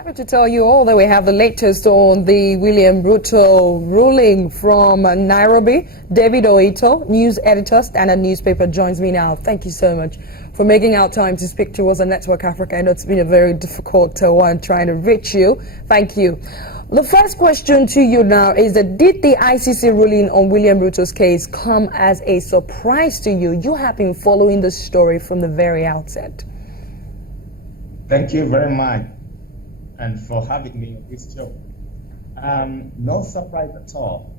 Happy to tell you all that we have the latest on the William Ruto ruling from Nairobi. David Oito, news editor, Standard Newspaper, joins me now. Thank you so much for making out time to speak to us on Network Africa. I know it's been a very difficult one trying to reach you. Thank you. The first question to you now is that did the ICC ruling on William Ruto's case come as a surprise to you? You have been following the story from the very outset. Thank you very much, and for having me on this show. No surprise at all.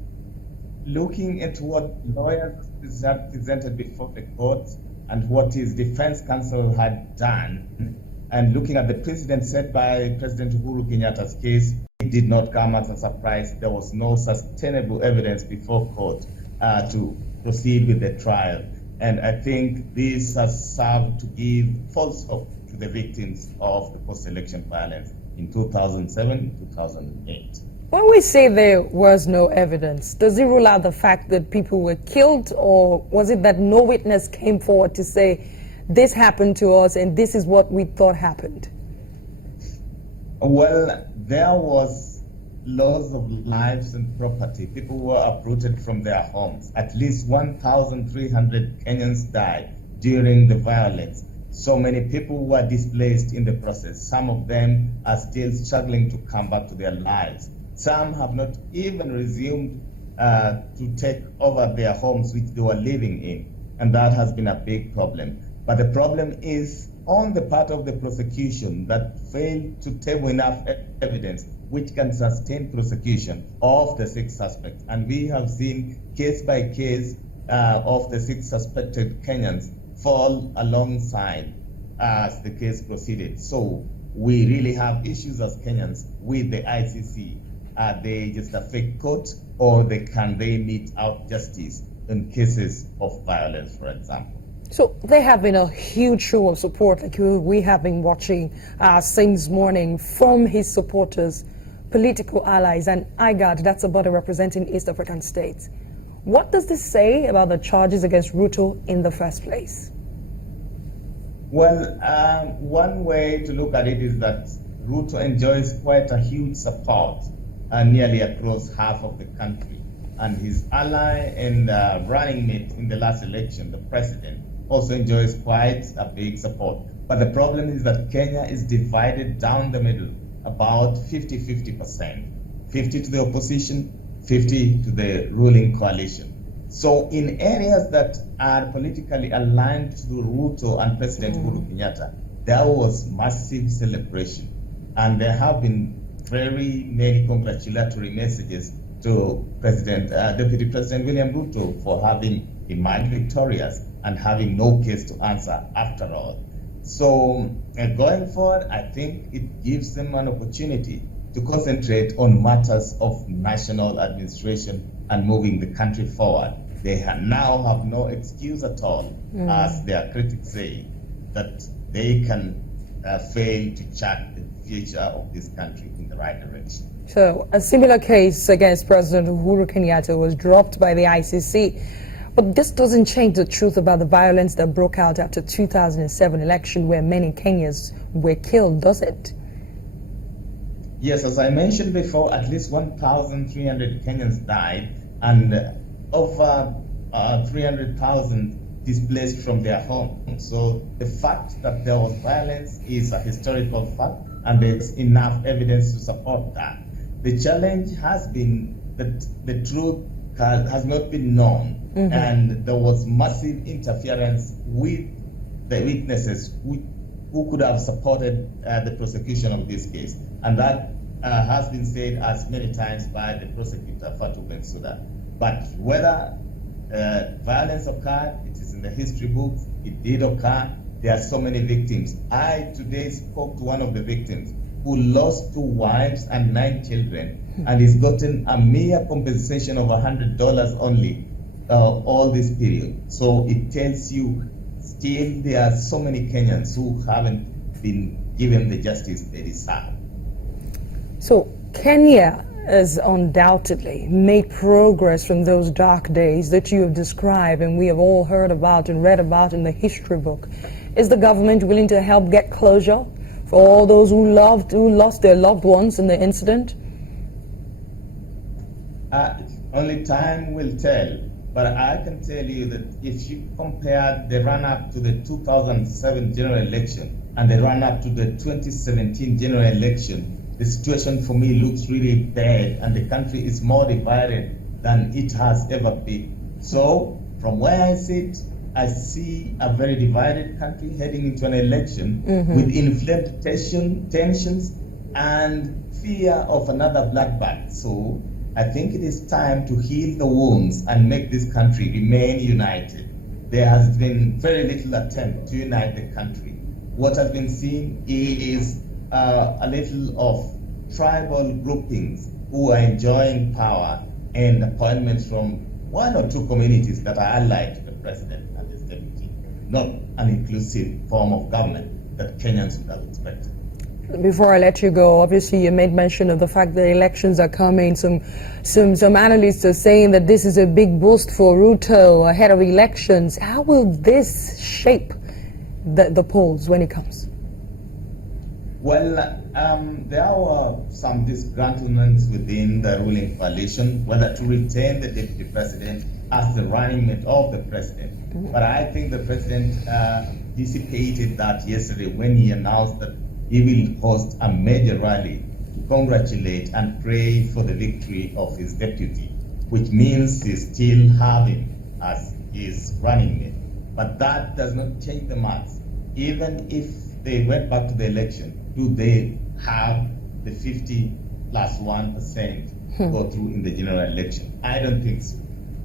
Looking at what lawyers have presented before the court and what his defense counsel had done, and looking at the precedent set by President Uhuru Kenyatta's case, it did not come as a surprise. There was no sustainable evidence before court to proceed with the trial. And I think this has served to give false hope to the victims of the post-election violence in 2007, 2008. When we say there was no evidence, does it rule out the fact that people were killed, or was it that no witness came forward to say this happened to us and this is what we thought happened? Well, there was loss of lives and property. People were uprooted from their homes. At least 1,300 Kenyans died during the violence. So many people were displaced in the process. Some of them are still struggling to come back to their lives. Some have not even resumed to take over their homes which they were living in. And that has been a big problem. But the problem is on the part of the prosecution that failed to table enough evidence which can sustain prosecution of the 6 suspects. And we have seen case by case of the 6 suspected Kenyans fall alongside as the case proceeded. So we really have issues as Kenyans with the ICC. Are they just a fake court, or can they mete out justice in cases of violence, for example? So there have been a huge show of support, like we have been watching since morning, from his supporters, political allies, and IGAD, that's a body representing East African states. What does this say about the charges against Ruto in the first place? Well, one way to look at it is that Ruto enjoys quite a huge support nearly across half of the country. And his ally and running mate in the last election, the president, also enjoys quite a big support. But the problem is that Kenya is divided down the middle, about 50-50%. 50 to the opposition, 50 to the ruling coalition. So in areas that are politically aligned to Ruto and President Uhuru Kenyatta, there was massive celebration. And there have been very many congratulatory messages to Deputy President William Ruto for having emerged victorious and having no case to answer after all. So going forward, I think it gives them an opportunity to concentrate on matters of national administration and moving the country forward. They now have no excuse at all, as their critics say, that they can fail to chart the future of this country in the right direction. So a similar case against President Uhuru Kenyatta was dropped by the ICC. But this doesn't change the truth about the violence that broke out after 2007 election, where many Kenyans were killed, does it? Yes, as I mentioned before, at least 1,300 Kenyans died, and over 300,000 displaced from their homes. So the fact that there was violence is a historical fact, and there's enough evidence to support that. The challenge has been that the truth has not been known, and there was massive interference with the witnesses who could have supported the prosecution of this case. And that has been said as many times by the prosecutor, Fatou Bensouda. But whether violence occurred, it is in the history books, it did occur. There are so many victims. I today spoke to one of the victims who lost 2 wives and 9 children, and he's gotten a mere compensation of $100 only all this period. So it tells you still there are so many Kenyans who haven't been given the justice they deserve. So Kenya has undoubtedly made progress from those dark days that you have described and we have all heard about and read about in the history book. Is the government willing to help get closure for all those who lost their loved ones in the incident? Only time will tell. But I can tell you that if you compare the run-up to the 2007 general election and the run-up to the 2017 general election, the situation for me looks really bad, and the country is more divided than it has ever been. So, from where I sit, I see a very divided country heading into an election with inflamed tensions and fear of another bloodbath. So, I think it is time to heal the wounds and make this country remain united. There has been very little attempt to unite the country. What has been seen is a little of tribal groupings who are enjoying power and appointments from one or two communities that are allied to the president and his deputy, not an inclusive form of government that Kenyans would have expected. Before I let you go, obviously you made mention of the fact that elections are coming. Some analysts are saying that this is a big boost for Ruto ahead of elections. How will this shape the polls when it comes? Well, there are some disgruntlements within the ruling coalition, whether to retain the deputy president as the running mate of the president. But I think the president dissipated that yesterday when he announced that he will host a major rally to congratulate and pray for the victory of his deputy, which means he still have him as his running mate. But that does not change the maths. Even if they went back to the election, do they have the 50 plus 1% to go through in the general election? I don't think so.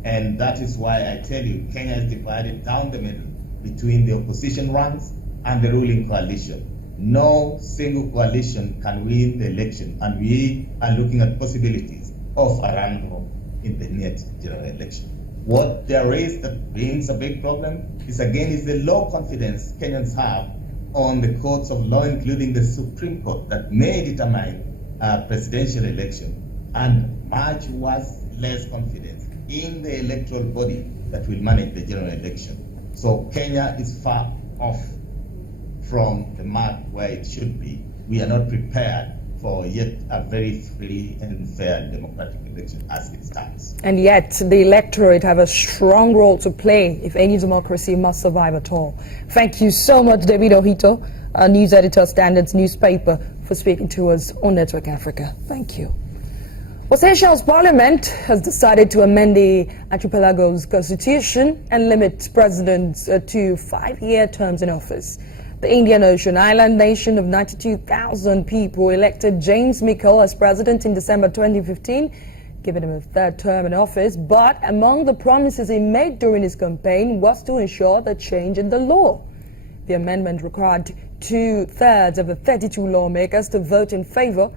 And that is why I tell you, Kenya is divided down the middle between the opposition ranks and the ruling coalition. No single coalition can win the election, and we are looking at possibilities of a run in the next general election. What there is that brings a big problem is the low confidence Kenyans have on the courts of law, including the Supreme Court, that may determine a presidential election, and much less confidence in the electoral body that will manage the general election. So Kenya is far off from the mark where it should be. We are not prepared for yet a very free and fair and democratic election as it stands. And yet, the electorate have a strong role to play if any democracy must survive at all. Thank you so much, David Ohito, our news editor, Standards newspaper, for speaking to us on Network Africa. Thank you. Well, Seychelles Parliament has decided to amend the archipelago's constitution and limit presidents to 5-year terms in office. The Indian Ocean island nation of 92,000 people elected James Michael as president in December 2015, giving him a third term in office. But among the promises he made during his campaign was to ensure the change in the law. The amendment required 2/3 of the 32 lawmakers to vote in favor,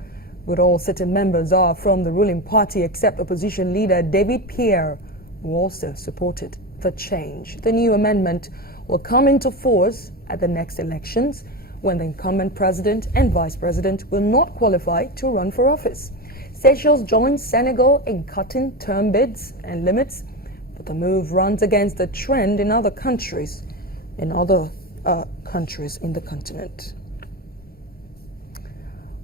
but all sitting members are from the ruling party except opposition leader David Pierre, who also supported the change. The new amendment will come into force at the next elections when the incumbent president and vice president will not qualify to run for office. Seychelles joins Senegal in cutting term bids and limits, but the move runs against the trend in other countries in the continent.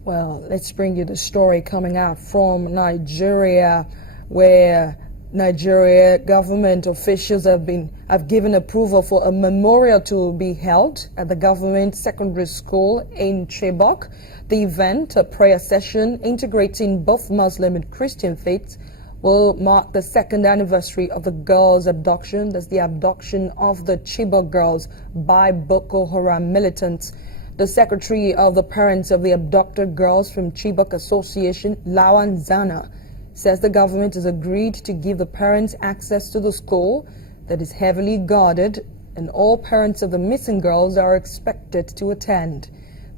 Well, let's bring you the story coming out from Nigeria, where Nigeria government officials have given approval for a memorial to be held at the government secondary school in Chibok. The event, a prayer session integrating both Muslim and Christian faiths, will mark the second anniversary of the girls' abduction. That's the abduction of the Chibok girls by Boko Haram militants. The secretary of the parents of the abducted girls from Chibok Association, Lawan Zana, says the government has agreed to give the parents access to the school that is heavily guarded, and all parents of the missing girls are expected to attend.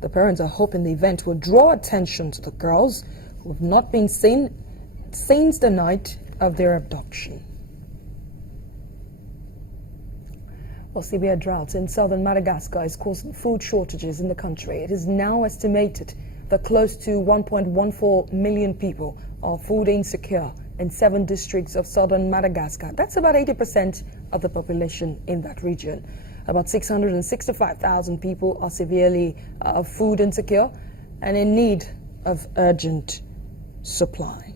The parents are hoping the event will draw attention to the girls who have not been seen since the night of their abduction. Well, severe droughts in southern Madagascar is causing food shortages in the country. It is now estimated that close to 1.14 million people are food insecure in 7 districts of southern Madagascar. That's about 80% of the population in that region. About 665,000 people are severely food insecure and in need of urgent supply.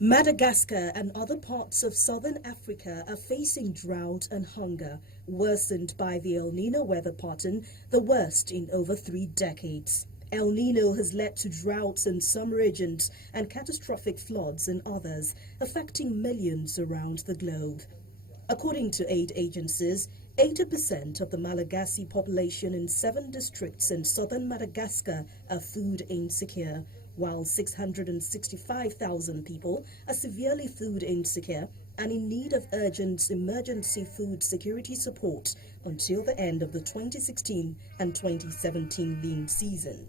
Madagascar and other parts of southern Africa are facing drought and hunger, worsened by the El Nino weather pattern, the worst in over 3 decades. El Nino has led to droughts in some regions and catastrophic floods in others, affecting millions around the globe. According to aid agencies, 80% of the Malagasy population in 7 districts in southern Madagascar are food insecure, while 665,000 people are severely food insecure and in need of urgent emergency food security support until the end of the 2016 and 2017 lean season.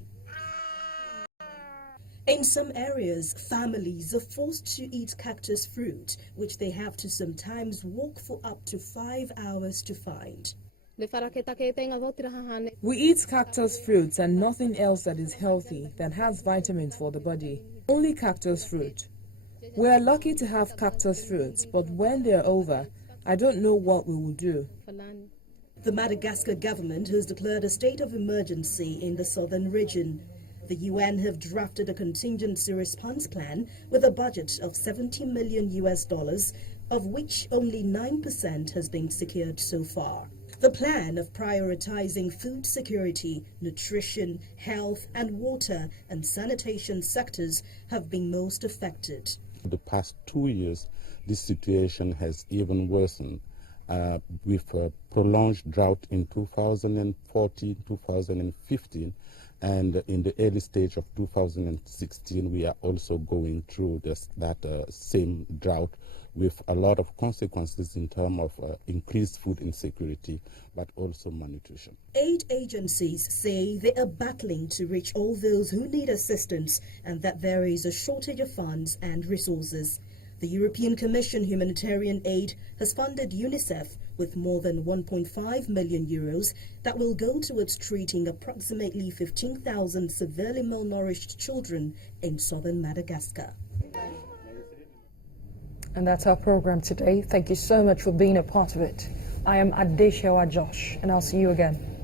In some areas, families are forced to eat cactus fruit, which they have to sometimes walk for up to 5 hours to find. We eat cactus fruits and nothing else that is healthy, that has vitamins for the body. Only cactus fruit. We are lucky to have cactus fruits, but when they are over, I don't know what we will do. The Madagascar government has declared a state of emergency in the southern region. The UN have drafted a contingency response plan with a budget of $70 million, of which only 9% has been secured so far. The plan of prioritizing food security, nutrition, health and water and sanitation sectors have been most affected. The past 2 years, this situation has even worsened. With a prolonged drought in 2014, 2015, and in the early stage of 2016, we are also going through that same drought with a lot of consequences in terms of increased food insecurity, but also malnutrition. Aid agencies say they are battling to reach all those who need assistance and that there is a shortage of funds and resources. The European Commission Humanitarian Aid has funded UNICEF with more than 1.5 million euros that will go towards treating approximately 15,000 severely malnourished children in southern Madagascar. And that's our program today. Thank you so much for being a part of it. I am Adeshewa Josh, and I'll see you again.